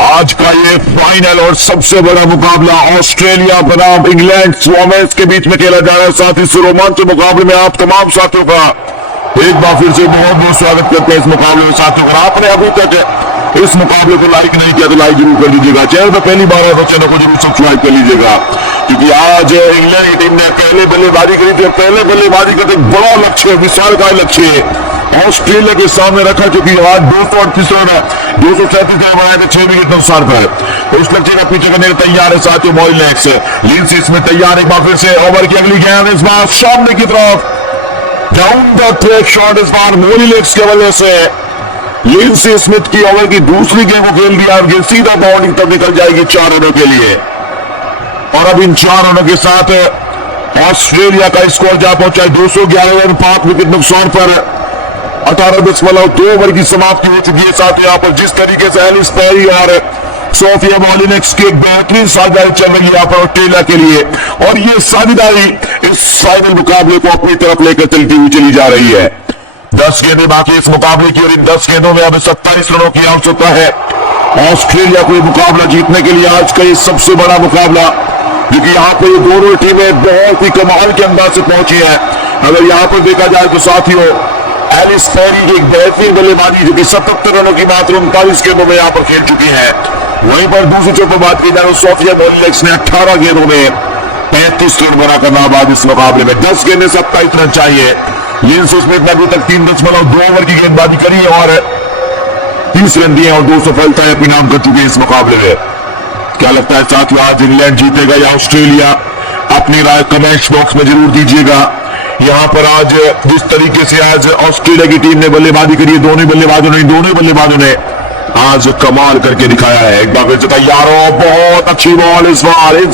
आज का ये फाइनल और सबसे बड़ा मुकाबला ऑस्ट्रेलिया बनाम इंग्लैंड वोमेन्स के बीच में खेला जा रहा है। साथ ही इस रोमांचक मुकाबले में आप तमाम साथियों का एक बार फिर से बहुत बहुत स्वागत करते हैं। इस मुकाबले में साथियों, अगर आपने अभी तक इस मुकाबले को लाइक नहीं किया तो लाइक जरूर कर लीजिएगा। चैनल पर पहली बार है तो चैनल को जरूर सब्सक्राइब कर लीजिएगा, क्योंकि आज इंग्लैंड की टीम ने पहले बल्लेबाजी करी थी। पहले बल्लेबाजी करते बड़ा लक्ष्य, विशालकाय लक्ष्य ऑस्ट्रेलिया के सामने रखा, क्योंकि आज 238 रन 237 रन बनाए थे 6 विकेट नुकसान पर। तो उस लक्ष्य का पीछे करने तैयार है साथियों मॉइलेक्स। लिंडसे स्मिथ तैयार, एक बार फिर से ओवर की अगली गेंद इस बार सामने की तरफ डाउन द ट्रैक शॉट, इस बार मॉइलेक्स के वजह से लिंडसे स्मिथ की ओवर की दूसरी गेंद को खेल दिया। सीधा बाउंड्री तक निकल जाएगी 4 रनों के लिए। और अब इन 4 रनों के साथ ऑस्ट्रेलिया का स्कोर जा पहुंचा है 211 रन 5 विकेट नुकसान पर। 18.2 ओवर की समाप्ति हो चुकी है। साथ यहाँ पर जिस तरीके से एलिस पेरी और सोफिया मॉलिनेक्स की एक बेहतरीन साझेदारी चल रही है यहाँ पर ऑस्ट्रेलिया के लिए, और ये साझेदारी इस फाइनल मुकाबले को अपनी तरफ लेकर चलती हुई चली जा रही है। 10 गेंदें बाकी इस मुकाबले की, और इन 10 गेंदों में अब 27 रनों की आवश्यकता है ऑस्ट्रेलिया को मुकाबला जीतने के लिए। आज का ये सबसे बड़ा मुकाबला, क्योंकि यहाँ पर ये दोनों टीमें बहुत ही कमाल के अंदाज से पहुंची है। अगर यहाँ पर देखा जाए तो साथियों, एलिस पेरी की एक बेहतरीन बल्लेबाजी, जो कि 77 रनों की मात्र 39 गेंदों में यहाँ पर खेल चुकी है। वहीं पर दूसरी चोट पर बात की जाए, सोफिया मॉलिनेक्स ने 18 गेंदों में 35 रन बनाकर नाबाद इस मुकाबले में। 10 गेंदें 27 रन चाहिए। लिंडसे स्मिथ ने अभी तक 3.2 ओवर की गेंदबाजी करी और 30 रन दिए और 2 सफलताएं अपने नाम कर चुके हैं इस मुकाबले में। क्या लगता है साथियों, आज इंग्लैंड जीतेगा या ऑस्ट्रेलिया? अपनी राय कमेंट बॉक्स में जरूर दीजिएगा। यहाँ पर आज जिस तरीके से आज ऑस्ट्रेलिया की टीम ने बल्लेबाजी करी है, दोनों बल्लेबाजों ने आज कमाल करके दिखाया है। एक बार फिर से तैयार हो, बहुत अच्छी बॉल इस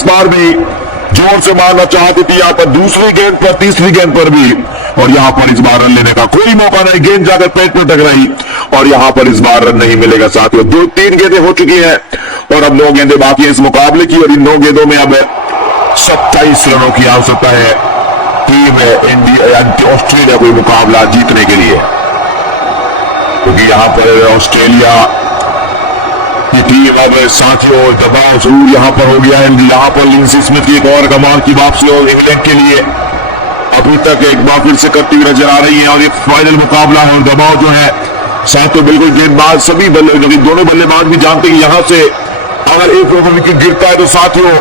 बार भी जोर से मारना चाहती थी यहाँ पर, दूसरी गेंद पर तीसरी गेंद पर भी, और यहाँ पर इस बार रन लेने का कोई मौका नहीं। गेंद जाकर पेट में टकराई और यहाँ पर इस बार रन नहीं मिलेगा साथियों। 2-3 गेंदें हो चुकी हैं और अब 9 गेंदें बाकी है इस मुकाबले की, और इन 9 गेंदों में अब 27 रनों की आवश्यकता है टीम ऑस्ट्रेलिया को मुकाबला जीतने के लिए, क्योंकि यहाँ पर ऑस्ट्रेलिया की टीम अब साथियों दबाव जरूर यहाँ पर हो गया है। यहाँ पर लिंडसे स्मिथ की एक और कमाल की वापसी और इंग्लैंड के लिए अभी तक एक बार फिर से करती हुई नजर आ रही है, और ये फाइनल मुकाबला है। और दबाव जो है साथियों बिल्कुल गेंदबाज सभी दोनों बल्लेबाज भी जानते हैं यहाँ से अगर एक विकेट गिरता है तो साथियों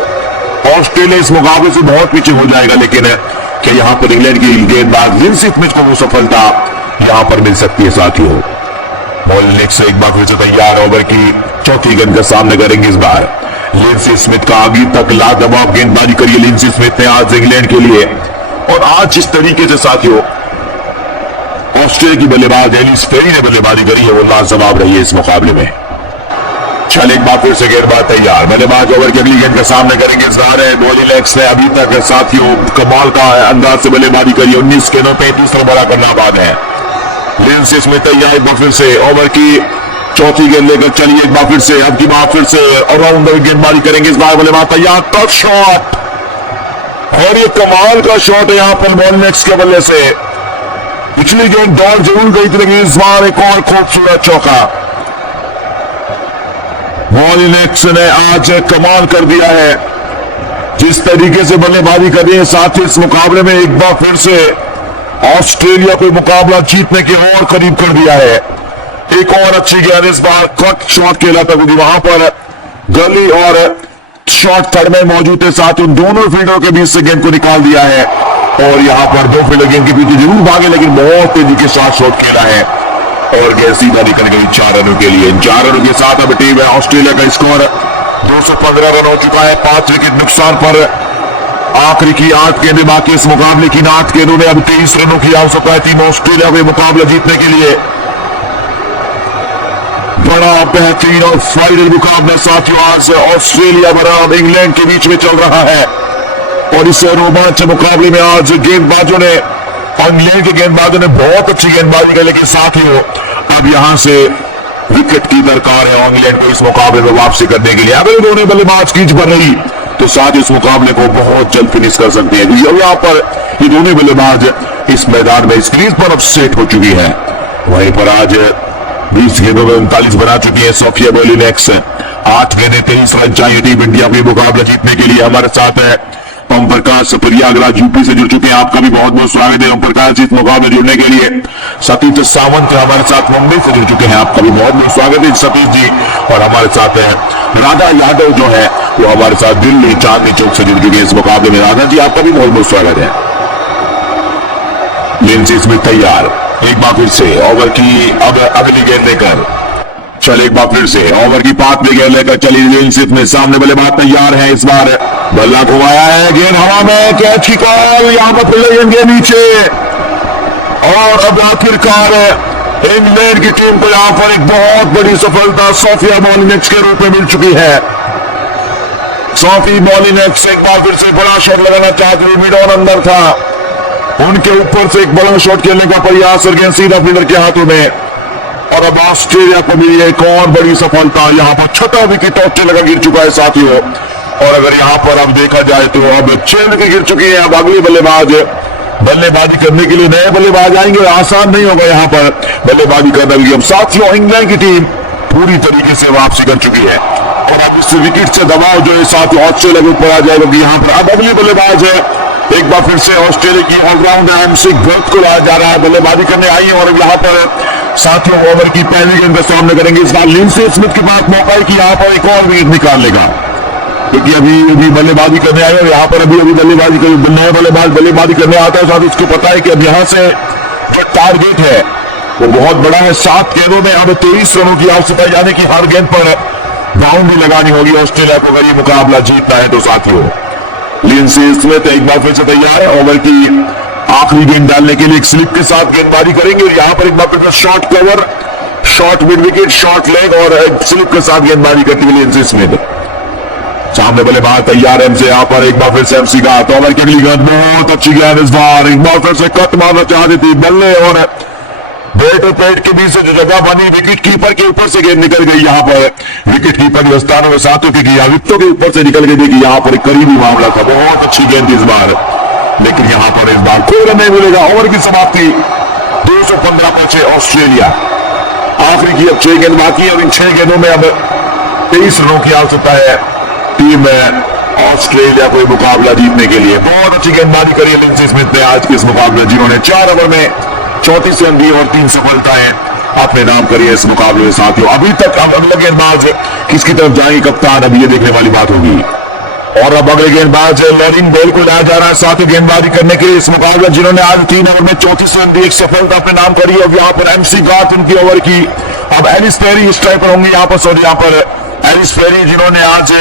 ऑस्ट्रेलिया इस मुकाबले से बहुत पीछे हो जाएगा। लेकिन कि यहाँ पर इंग्लैंड की गेंदबाज लिंडसे स्मिथ को वो सफलता यहाँ पर मिल सकती है साथियों। मॉलिनेक्स एक बार फिर से तैयार, ओवर की चौथी गेंद का सामना करेंगे इस बार। लिंडसे स्मिथ का अभी तक लाजवाब गेंदबाजी करी है लिंडसे स्मिथ ने आज इंग्लैंड के लिए, और आज जिस तरीके से साथियों ऑस्ट्रेलिया की बल्लेबाज एलिस पेरी ने बल्लेबाजी करी है वो लाजवाब रही है इस मुकाबले में। चल एक बार फिर से गेंदबाज तैयार, बल्लेबाज ओवर की अगली गेंद का सामना करेंगे इस बार। मॉलिनेक्स ने अभी तक साथियों कमाल का अंदाज से बल्लेबाजी करी, 19 गेंदों 35 रन बना करना बाद है। लिंडसे स्मिथ तैयार, एक बार फिर से ओवर की चौथी गेंद लेकर चलिए एक बार फिर से, अब की बार फिर से ऑलराउंडर गेंदबाजी करेंगे इस बार। बल्लेबाज तैयार, टफ शॉट, और ये कमाल का शॉट है यहाँ पर मॉलिनेक्स के बल्ले से। पिछली गेंद दौड़ जरूर गई थी, लेकिन इस बार एक और खूबसूरत चौका मॉलिनेक्स ने आज कमाल कर दिया है। जिस तरीके से बल्लेबाजी कर रही है साथ ही इस मुकाबले में एक बार फिर से ऑस्ट्रेलिया को मुकाबला जीतने के और करीब कर दिया है। एक और अच्छी गेंद इस बार कट शॉट खेला था, क्योंकि वहां पर गली और शॉट थर्ड में मौजूद थे, साथ उन दोनों फील्डरों के बीच से गेंद को निकाल दिया है। और यहाँ पर 2 फील्डर गेंद के पीछे जरूर भागे, लेकिन बहुत तेजी के साथ शॉट खेला है और गेंद सीधा निकल गई 4 रनों के लिए। 4 रनों के साथ अब टीम है ऑस्ट्रेलिया का स्कोर 215 रन हो चुका है 5 विकेट नुकसान पर। आखिरी की 8 गेंदें बाकी इस मुकाबले की। 8 गेंदों में अब 23 रनों की आवश्यकता है टीम ऑस्ट्रेलिया में मुकाबला जीतने के लिए। बड़ा बेहतरीन और फाइनल मुकाबला साथियों आज ऑस्ट्रेलिया बनाम इंग्लैंड के बीच में चल रहा है, और इस रोमांचक मुकाबले में आज गेंदबाजों ने इंग्लैंड के गेंदबाजों ने बहुत अच्छी गेंदबाजी की, लेकिन साथियों अब यहां से विकेट की दरकार है इंग्लैंड को इस मुकाबले में वापसी करने के लिए। अगर दोनों बल्लेबाज क्रीज पर रही तो साथ इस मुकाबले को बहुत जल्द फिनिश कर सकते हैं। यहाँ पर ये दोनों बल्लेबाज इस मैदान में इस क्रीज पर अब सेट हो चुकी है। वहीं पर आज 20 गेंदों में 39 बना चुकी है सोफिया मॉलिनेक्स, 8 गेंदें 23 रन चाहिए टीम इंडिया को मुकाबला जीतने के लिए। हमारे साथ है ओम प्रकाश प्रयागराज यूपी से जुड़ चुके हैं, आपका भी बहुत बहुत स्वागत है ओम प्रकाश जी इस मुकाबले जुड़ने के लिए। सतीश सावंत हमारे साथ मुंबई से जुड़ चुके हैं, आपका भी बहुत बहुत स्वागत है सतीश जी। और हमारे साथ है राधा यादव जो है वो हमारे साथ दिल्ली चांदनी चौक से जुड़ चुके हैं इस मुकाबले में। राधा जी आपका भी बहुत बहुत स्वागत है। लिंसी स्मिथ तैयार, एक बार फिर से ओवर की अब अगली गेंद लेकर चल, एक बार फिर से ओवर की 5वीं गेंद लेकर चली लिंसी स्मिथ, सामने बल्लेबाज तैयार है। इस बार बल्ला घुमाया है, गेंद हवा में, कैच की कॉल, यहां पर गेंद के नीचे। और अब आखिरकार इंग्लैंड की टीम को यहां पर एक बहुत बड़ी सफलता सोफिया मॉलिनेक्स के रूप में मिल चुकी है। सोफी मॉलिनेक्स एक बार फिर से बड़ा शॉट लगाना चाहते हुए मिड ऑन अंदर था, उनके ऊपर से एक बड़ा शॉट खेलने का प्रयास और गेंद सीधा फील्डर के हाथों में। और अब ऑस्ट्रेलिया को मिली एक और बड़ी सफलता, यहां पर 6वां विकेट टॉस लगा गिर चुका है साथियों। और अगर यहां पर अब देखा जाए तो अब 6 विकेट गिर चुकी है। अब अगले बल्लेबाज बल्लेबाजी करने के लिए नए बल्लेबाज आएंगे, आसान नहीं होगा यहां पर बल्लेबाजी करना भी। अब साथियों इंग्लैंड की टीम पूरी तरीके से वापसी कर चुकी है और अब इस विकेट से दबाव जो है साथियों ऑस्ट्रेलिया के ऊपर आ जाएगा। यहाँ पर अब अगली बल्लेबाज है, एक बार फिर से ऑस्ट्रेलिया की ऑलराउंडर एमसी गर्थ को लाया जा रहा है, बल्लेबाजी करने आई है। और यहाँ पर साथियों ओवर की पहली गेंद का सामना करेंगे। इस बार लिंसी स्मिथ के पास मौका है कि यहाँ पर एक और विकेट निकाल लेगा, क्योंकि अभी बल्लेबाजी करने आए और यहाँ पर अभी बल्लेबाजी कर नए बल्लेबाजी करने आता है साथ, उसको पता है कि अब यहाँ से जो टारगेट है वो बहुत बड़ा है। 7 गेंदों में अब 23 रनों की आवश्यकता, यानी कि हर गेंद पर बाउंड्री लगानी होगी ऑस्ट्रेलिया को अगर ये मुकाबला जीतना है तो साथियों। लिंसी स्मिथ एक बार फिर से तैयार है, ओवर की आखिरी गेंद डालने के लिए एक स्लिप के साथ गेंदबाजी करेंगे। और यहाँ पर एक बार फिर short cover, short mid wicket, short leg और एक स्लिप के साथ गेंदबाजी करती हुई लिंसी स्मिथ। सामने बल्लेबाज तैयार है एमसी, यहाँ पर एक बार फिर से एमसी का ओवर की अगली गेंद बहुत अच्छी गेंद, इस बार एक बार फिर से कट मारना चाहती थी बल्ले और बैट और पैड के बीच से जो जगह बनी, विकेट कीपर के ऊपर से गेंद निकल गई। यहाँ पर विकेट कीपर के स्थानों में साथों की विकेटों के ऊपर से निकल गई थी, यहाँ पर एक करीबी मामला था। बहुत अच्छी गेंद इस बार, लेकिन यहाँ पर इस बार कोई रन नहीं मिलेगा। ओवर की समाप्ति 215 पर 6 ऑस्ट्रेलिया। आखिरी की अब 6 गेंद बाकी है और इन 6 गेंदों में अब 23 रनों की आवश्यकता है टीम ऑस्ट्रेलिया को मुकाबला जीतने के लिए। बहुत अच्छी गेंदबाजी करी है लिंसी स्मिथ ने आज के इस मुकाबले, जिन्होंने 4 ओवर में 34 रन दिए और 3 सफलताएं अपने नाम करी है इस मुकाबले में साथियों। अभी तक अब अगले गेंदबाज किसकी तरफ जाएंगे कप्तान, अब ये देखने वाली बात होगी। और अब अगले गेंदबाज लॉरिन बेल को लाया जा रहा है साथ ही गेंदबाजी करने के लिए इस मुकाबले, जिन्होंने आज 3 ओवर में 34 रन दिए, एक सफलता अपने नाम करी। अब यहाँ पर एमसी गार्थ उनकी ओवर की, अब एलिस पेरी इस टाइप पर होंगे यहाँ पर एलिस पेरी जिन्होंने आज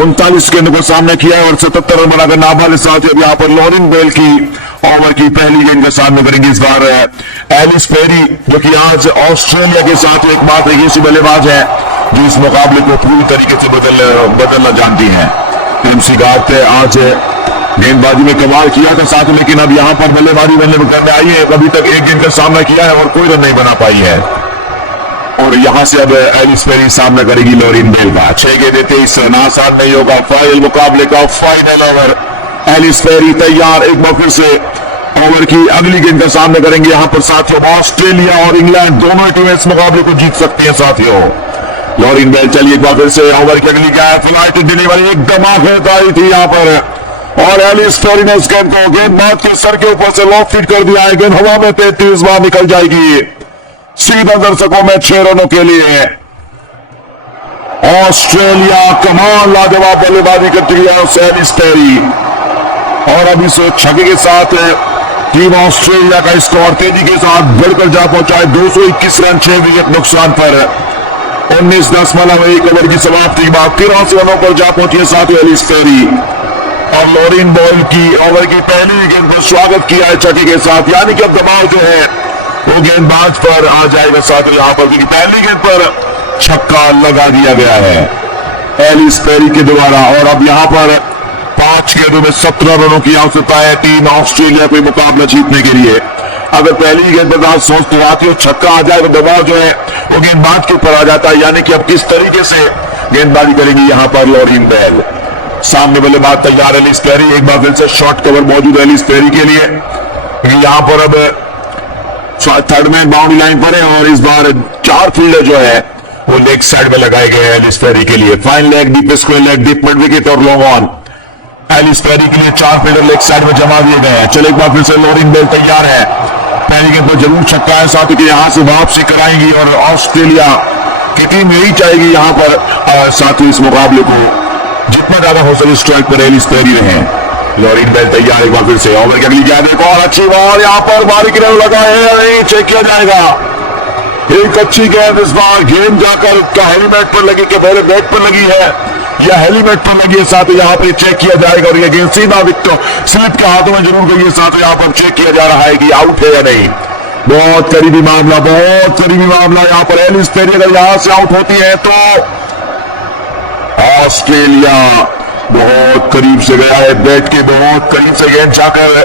39 गेंदों का सामना किया है और 77 रन बनाकर नाबाद साथ ही। अब यहाँ पर लॉरिन बेल की ओवर की पहली गेंद का सामना करेंगे इस बार एलिस पेरी, जो कि आज ऑस्ट्रेलिया के साथ एकमात्र एक ऐसी बल्लेबाज है जो इस मुकाबले को पूरी तरीके से बदलना जानती है। एमसी गार्थ आज गेंदबाजी में कमाल किया था साथ, लेकिन अब यहाँ पर बल्लेबाजी करने आई है, अभी तक एक गेंद का सामना किया है और कोई रन नहीं बना पाई है। और यहां से अब एलिस पेरी सामना करेगी लॉरिन बेल का। 6 गेंदें 23 रन, आसान नहीं होगा फाइनल मुकाबले का फाइनल ओवर। एलिस पेरी तैयार, एक बार फिर से ओवर की अगली गेंद का सामना करेंगे यहाँ पर साथियों। ऑस्ट्रेलिया और इंग्लैंड दोनों टीमें इस मुकाबले को जीत सकती हैं साथियों। लॉरिन बेल चलिए एक बार फिर से ओवर की अगली गेंद, फ्लाइट डिलीवरी एक धमाकेदार आई थी यहाँ पर और एलिस पेरी ने इस गेंद को गेंदबाज के सर के ऊपर से लॉफ्ट हिट कर दिया है। गेंद हवा में 33 बार निकल जाएगी सीधा दर्शकों में 6 रनों के लिए। ऑस्ट्रेलिया कमाल लाजवाब बल्लेबाजी कर चुकी है एलिस पेरी और अभी से छक्के के साथ टीम ऑस्ट्रेलिया का स्कोर तेजी के साथ बढ़कर जा पहुंचा है 221 रन 6 विकेट नुकसान पर 19.1 ओवर की समाप्ति के बाद 83 रनों पर जा पहुंची है साथ ही एलिस पेरी। और लॉरिन बेल की ओवर की पहली गेंद को स्वागत किया है छक्के के साथ, यानी कि अब दबाव जो है वो गेंदबाज पर आ जाएगा साथ ही। यहाँ पर पहली गेंद पर छक्का लगा दिया गया है एलिस पेरी के द्वारा। और अब यहाँ पर 5 गेंदों में 17 रनों की आवश्यकता है टीम ऑस्ट्रेलिया को मुकाबला जीतने के लिए। अगर पहली गेंदबाज सोचते रहती हो छक्का आ जाए तो दबाव जो है वो गेंदबाज के ऊपर आ जाता है, यानी कि अब किस तरीके से गेंदबाजी करेंगी यहाँ पर लॉरिन बेल। सामने बल्लेबाज तैयार एलिस पेरी, एक बार फिर से शॉर्ट कवर मौजूद है एलिस पेरी के लिए। यहाँ पर अब थर्ड मैन बाउंड्री लाइन पर है और इस बार 4 फील्डर जो है वो लेग साइड में लगाए गए हैं एलिस पेरी के लिए। Fine leg, deep square leg, deep mid wicket और लॉन्ग ऑन। एलिस पेरी के लिए 4 फील्डर लेग साइड में जमा दिए गए हैं। चलो एक बार फिर से लॉरिन बेल तैयार है। पेरी के तो जरूर छक्का है, साथ ही यहां से वापसी कराएंगी और ऑस्ट्रेलिया की टीम यही चाहेगी यहां पर साथ ही इस मुकाबले को जितना ज्यादा हो सके स्ट्राइक पर एलिस पेरी रहे। लॉरिन बेल तैयार एक बार फिर से। ओवर की अगली गेंद, एक और अच्छी बॉल यहां पर बारी की तरफ लगा है, नहीं चेक किया जाएगा। एक अच्छी गेंद, इस बार गेंद जाकर क्या हेलीमेट पर लगी कि पहले बैट पर लगी है या हेलीमेट पर लगी है, साथ यहाँ पे चेक किया जाएगा। और ये गेंद सीधा विकेट स्लिप के हाथों में जरूर गई है, साथ यहाँ पर चेक किया जा रहा है कि आउट है या नहीं। बहुत करीबी मामला, बहुत करीबी मामला। यहाँ पर एलिस पेरी अगर यहां से आउट होती है तो ऑस्ट्रेलिया बहुत करीब से गया है, बैट के बहुत करीब से गेंद जाकर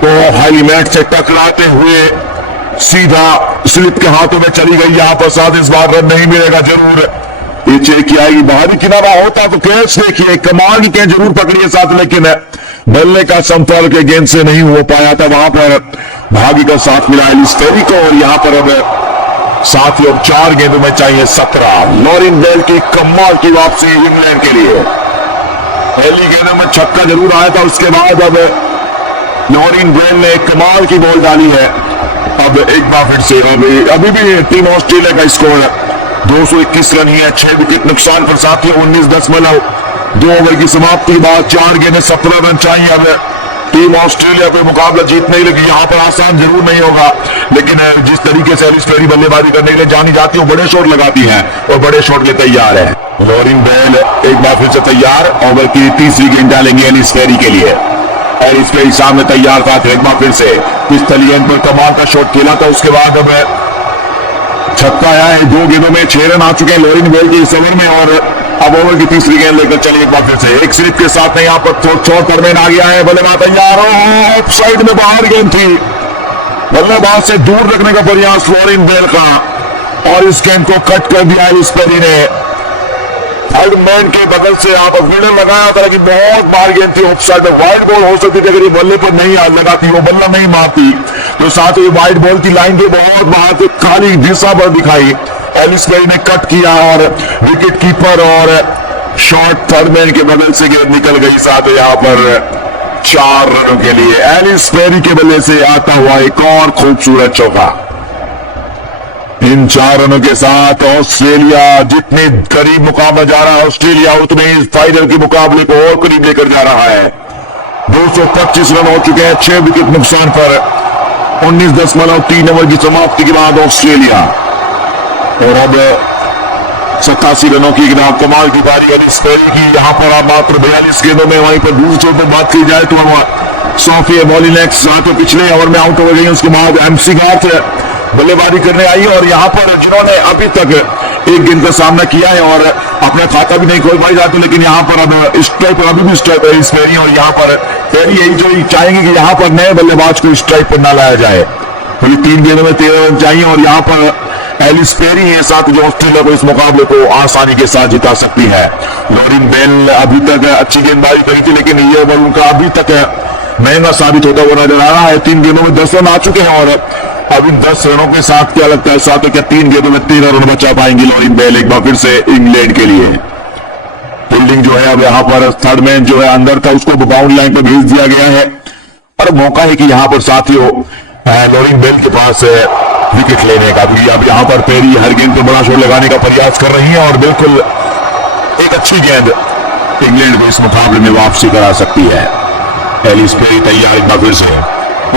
तो हेलीमेट से टकराते हुए सीधा स्लिप के हाथों में चली गई। यहां पर साथ इस बार रन नहीं मिलेगा जरूर, ये चेक किया आएगी। बाहरी किनारा होता तो कैच देखिए, कमाल की कैच जरूर पकड़ी है साथ, लेकिन बल्ले का संपर्क गेंद से नहीं हो पाया था। वहां पर भागी का साथ मिला एलिस पेरी को और यहां पर अब साथ ही अब 4 गेंदों में चाहिए 17। लॉरिन बेल की कमाल की वापसी इंग्लैंड के लिए। पहली गेंदों में छक्का जरूर आया था, उसके बाद अब लॉरिन बेल ने कमाल की बॉल डाली है। अब एक बार फिर से अभी भी टीम ऑस्ट्रेलिया का स्कोर 221 रन ही है, 6 विकेट नुकसान पर। साथियों 19.2 ओवर की समाप्ति के बाद 4 गेंदें 17 रन चाहिए। अब टीम ऑस्ट्रेलिया पे मुकाबला जीतने ही लगी। यहाँ पर आसान जरूर नहीं होगा, लेकिन जिस तरीके से एलिस पेरी बल्लेबाजी करने के लिए जानी जाती है, वो बड़े शॉट लगाती है और बड़े शॉट के तैयार है। लॉरिन बेल एक बार फिर से तैयार। ओवर की तीसरी गेंद डालेंगे एलिस पेरी के लिए। एलिस पेरी सामने तैयार था, एक बार फिर से पिस्तौल गेंद पर कमाल का शॉट खेला था, उसके बाद अब छक्का आया है। 2 गेंदों में 6 रन आ चुके हैं लॉरिन बेल के इस ओवर में और अब ओवर की तीसरी गेंद लेकर चलिए एक बार फिर से। एक स्लिप के साथ में यहाँ पर चौथ दरमियान आ गया है, बल्लेबाज तैयार हो, ऑफ साइड में बाहर गेंद थी, बल्लेबाज से दूर रखने का प्रयास लॉरिन बेल का और इस गेंद को कट कर दिया एलिस पेरी ने। थर्ड मैन के बगल से यहाँ पर फील्डर लगाया था, लेकिन बहुत बाहर गेंद थी, ऑफ साइड में वाइड बॉल हो सकती थी अगर ये बल्ले पर नहीं लगाती, वो बल्ला नहीं मारती तो साथ ही वाइड बॉल की लाइन के बहुत बाहर से खाली दिशा पर दिखाई। एलिस पेरी ने कट किया और विकेट कीपर और शॉट थर्ड मैन के बगल से गेंद निकल गई। साथ यहाँ पर 4 रनों के लिए एलिस पेरी के बल्ले से आता हुआ एक और खूबसूरत चौका। इन 4 रनों के साथ ऑस्ट्रेलिया जितने करीब मुकाबला जा रहा है, ऑस्ट्रेलिया उतने ही फाइनल के मुकाबले को और करीब लेकर जा रहा है। 225 रन हो चुके हैं, 6 विकेट नुकसान पर। 19.3 ओवर की समाप्ति के बाद ऑस्ट्रेलिया और अब 87 रनों की कमाल की पारी एलिस पेरी की। यहाँ पर आप मात्र 42 गेंदों में, वहीं पर दूसरे पर बात की जाए तो सोफिया मॉलिनेक्स पिछले ओवर में आउट हो गई। उसके बाद एमसी गार्थ बल्लेबाजी करने आई और यहाँ पर जिन्होंने अभी तक एक गेंद का सामना किया है और अपना खाता भी नहीं खोल पाई जाती, लेकिन यहाँ पर अब स्ट्राइक पर अभी भी स्ट्राइक है एलिस पेरी और यहाँ पर पेरी यही जो चाहेंगे कि यहाँ पर नए बल्लेबाज को स्ट्राइक पर ना लाया जाए। तो 3 गेंदों में 13 रन चाहिए और यहाँ पर एलिस पेरी है साथ जो ऑस्ट्रेलिया को इस मुकाबले को आसानी के साथ जिता सकती है। लॉरिन बेल अभी तक अच्छी गेंदबाजी करी थी, लेकिन ये ओवर उनका अभी तक महंगा साबित होता हुआ नजर आ रहा है। 3 गेंदों में 10 रन आ चुके हैं और अब इन 10 रनों के साथ क्या लगता है साथ क्या 3 गेंदों में 13 रन बचा पाएंगे लॉरिन बेल एक बार फिर से इंग्लैंड के लिए। फील्डिंग जो है अब यहाँ पर थर्ड मैन जो है अंदर था, उसको बाउंड्री लाइन पर भेज दिया गया है और मौका है कि यहाँ पर साथियों लॉरिन बेल के पास विकेट लेने का। अब यहाँ पर पेरी हर गेंद पर बड़ा शॉट लगाने का प्रयास कर रही है और बिल्कुल एक अच्छी गेंद इंग्लैंड को इस मुकाबले में वापसी करा सकती है। एलिस पेरी तैयार एक बार फिर से।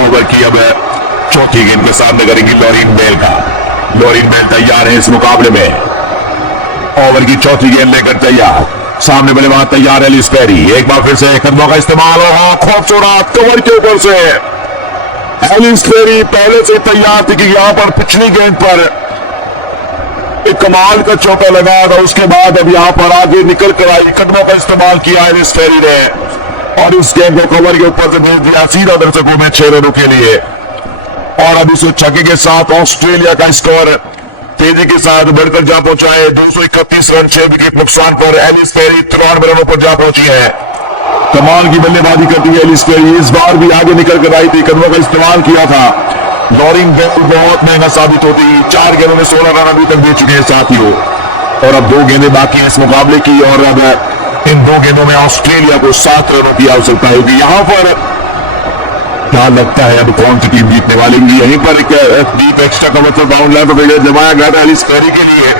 ओवर की अब चौथी गेंद के सामने करेंगी लॉरिन बेल का। लॉरिन बेल तैयार है इस मुकाबले में। ओवर की चौथी गेंद लेकर तैयार, सामने बल्लेबाज तैयार एलिस पेरी। एक बार फिर से कदमों का इस्तेमाल हो, खूबसूरत कवर के ऊपर से एलिस पेरी पहले से तैयार थी कि यहां पर पिछली गेंद पर एक कमाल का चौका लगा था, उसके बाद अब यहां पर आगे निकल कर आई, कदमों का इस्तेमाल किया एलिस पेरी ने और इस गेंद को कवर के ऊपर से भेज दिया सीधा दर्शकों में 6 रनों के लिए। और अब इस छक्के के साथ ऑस्ट्रेलिया का स्कोर तेजी के साथ बढ़कर जा पहुंचा है 231 रन, 6 विकेट नुकसान पर। एलिस पेरी 93 रनों पर जा पहुंची है। कमाल की बल्लेबाजी करती है एलिस पेरी, इस बार भी आगे निकल कर आई थी, कदमों का इस्तेमाल किया था, लॉरिन बेल बहुत महंगा साबित होती, 4 गेंदों में 16 रन अभी तक दे चुके हैं साथियों, और अब 2 गेंदें बाकी हैं इस मुकाबले की, और अब इन 2 गेंदों में ऑस्ट्रेलिया को 7 रनों की आवश्यकता होगी। यहां पर क्या लगता है अब कौन सी टीम जीतने वाली है? यहीं पर एक डीप एक्स्ट्रा कवर पर बाउंड लाइन पर जमाया गया था एलिस पेरी के लिए।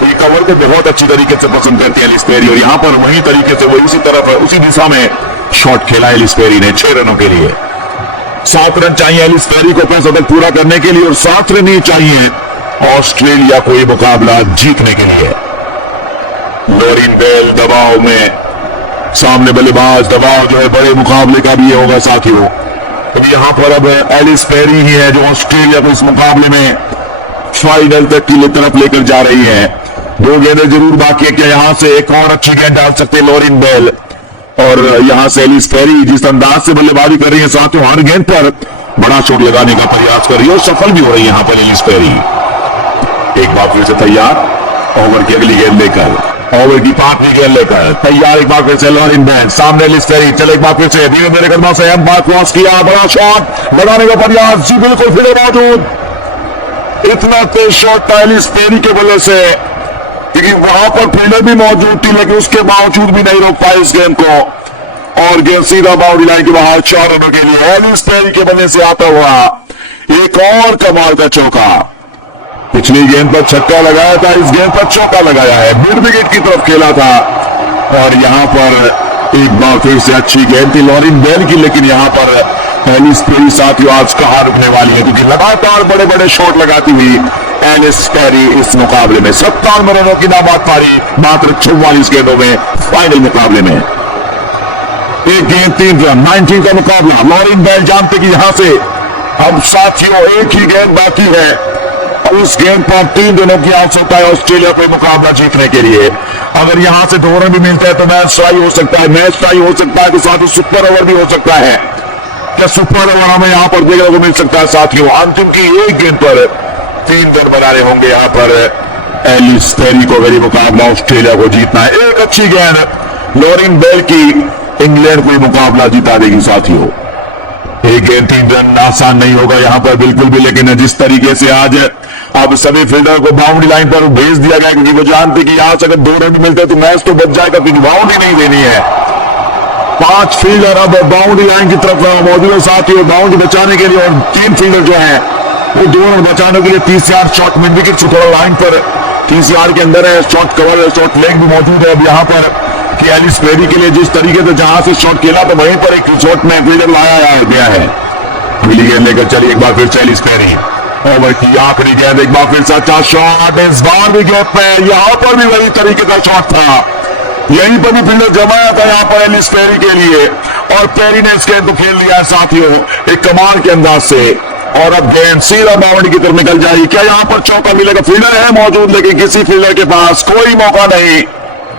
ये कवर को बहुत अच्छी तरीके से पसंद करती है एलिस पेरी, और यहाँ पर वही तरीके से वो इसी तरफ उसी दिशा में शॉट खेला एलिस पेरी ने 6 रनों के लिए। 7 रन चाहिए एलिस पेरी को 5 शतक पूरा करने के लिए, और 7 रन ही चाहिए ऑस्ट्रेलिया को ये मुकाबला जीतने के लिए। लॉरिन बेल दबाव में, सामने बल्लेबाज दबाव जो है बड़े मुकाबले का भी होगा साथियों। अब यहाँ पर अब एलिस पेरी ही है जो ऑस्ट्रेलिया को इस मुकाबले में फाइनल तक की तरफ लेकर जा रही है। 2 गेंदें जरूर बाकी है, क्या यहाँ से एक और अच्छी गेंद डाल सकते हैं लॉरिन बेल, और यहाँ से एलिस पेरी जिस अंदाज से बल्लेबाजी कर रही है साथियों, हर गेंद पर बड़ा शॉट लगाने का प्रयास कर रही है और सफल भी हो रही है यहाँ पर एलिस पेरी। एक बार फिर से तैयार, ओवर की अगली गेंद लेकर, ओवर की 5वीं गेंद लेकर तैयार, एक बार फिर से लॉरिन बेल, सामने एलिस पेरी, चलो एक बार फिर से धीरे धीरे कदमों से एम्पायर क्रॉस किया, बड़ा शॉट लगाने का प्रयास, जी बिल्कुल फिर मौजूद। इतना तेज शॉट था एलिस पेरी के वजह से, क्योंकि वहां पर फील्डर भी मौजूद थी, लेकिन उसके बावजूद भी नहीं रोक पाए इस गेंद को, और गेंद सीधा बाउंड्री लाइन के बाहर 4 रनों के लिए एलिस पेरी के वजह से आता हुआ एक और कमाल का चौका। पिछली गेंद पर छक्का लगाया था, इस गेंद पर चौका लगाया है, मिड विकेट की तरफ खेला था, और यहां पर एक बार फिर से अच्छी गेंद थी लॉरिन बेल की, लेकिन यहां पर एलिस पेरी साथियों आज कहां रुकने वाली है, क्योंकि लगातार बड़े बड़े शॉट लगाती हुई एलिस पेरी इस मुकाबले में 57 रनों की नाबाद पारी मात्र 44 गेंदों में फाइनल मुकाबले में। एक गेंद 3 रन, 19 का मुकाबला। लॉरिन बेल जानते कि यहां से अब साथियों एक ही गेंद बाकी है, और उस गेंद पर 3 रनों की आवश्यकता है ऑस्ट्रेलिया को मुकाबला जीतने के लिए। अगर यहां से 2 रन भी मिलता है तो मैच टाई हो सकता है, मैच टाई हो सकता है, तो साथ ही सुपर ओवर भी हो सकता है। क्या सुपर ओवर हमें यहां पर देखने को मिल सकता है साथियों? अंतिम की एक गेंद पर 3 रन बनाने होंगे यहां पर एलिस पेरी को, अगर मुकाबला ऑस्ट्रेलिया को जीतना है। एक अच्छी गेंद लॉरिन बेल की इंग्लैंड को मुकाबला जिता देगी साथियों। एक गेंद 3 रन आसान नहीं होगा यहां पर बिल्कुल भी, लेकिन जिस तरीके से आज अब सभी फील्डर को बाउंड्री लाइन पर भेज दिया गया, क्योंकि वो जानते कि यहां से अगर 2 रन मिलते तो मैच तो बच जाएगा, क्योंकि बाउंड्री नहीं देनी है। 5 फील्डर अब बाउंड्री लाइन की तरफ मौजूद है साथियों बाउंड्री बचाने के लिए, और 3 फील्डर जो है वो 2 रन बचाने के लिए 30 यार्ड शॉट मिड विकेट से थोड़ा लाइन पर 30 यार्ड के अंदर है, शॉट कवर शॉट लेग भी मौजूद है अब यहाँ पर, कि एलिस पेरी के लिए जिस तरीके से जहां से शॉट खेला तो वहीं पर एक शॉट में फील्डर लाया गया है। अगली गेंद लेकर चलिए एक बार फिर से एलिस पेरी, ओवर की आखिरी गेंद, एक बार फिर से अच्छा शॉट, इस बार भी गैप पे, यहाँ पर भी वही तरीके का शॉट था, यहीं पर भी फील्डर जमाया था यहाँ पर एलिस पेरी के लिए, और पेरी ने इस गेंद को खेल लिया है साथियों एक कमाल के अंदाज से, और अब गेंद सीधा बाउंड्री की तरफ निकल जाएगी। क्या यहाँ पर चौका मिलेगा? फील्डर है मौजूद, लेकिन किसी फील्डर के पास कोई मौका नहीं।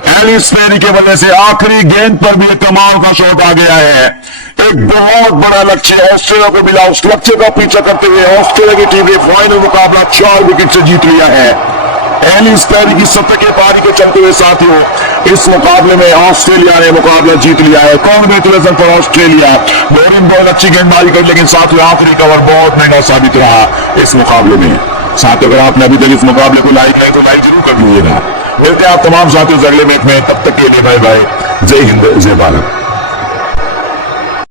एलिस पेरी के वजह से आखिरी गेंद पर भी एक कमाल का शॉट आ गया है। एक बहुत बड़ा लक्ष्य ऑस्ट्रेलिया को मिला, उस लक्ष्य का पीछा करते हुए ऑस्ट्रेलिया की टीम ने फाइनल मुकाबला 4 विकेट से जीत लिया है। एलिस पेरी की शतकीय पारी के चलते हुए साथियों इस मुकाबले में ऑस्ट्रेलिया ने मुकाबला जीत लिया है। Congratulation for Australia. Lauren Bell अच्छी गेंदबाजी कर, लेकिन साथियों आखिरी कवर बहुत महंगा साबित रहा इस मुकाबले में। साथियों अगर आपने अभी तक इस मुकाबले को लाइक नहीं तो लाइक जरूर कर दीजिएगा। मिलते हैं आप तमाम साथियों से अगले मैच में, तब तक के लिए बाय बाय, जय हिंद जय भारत।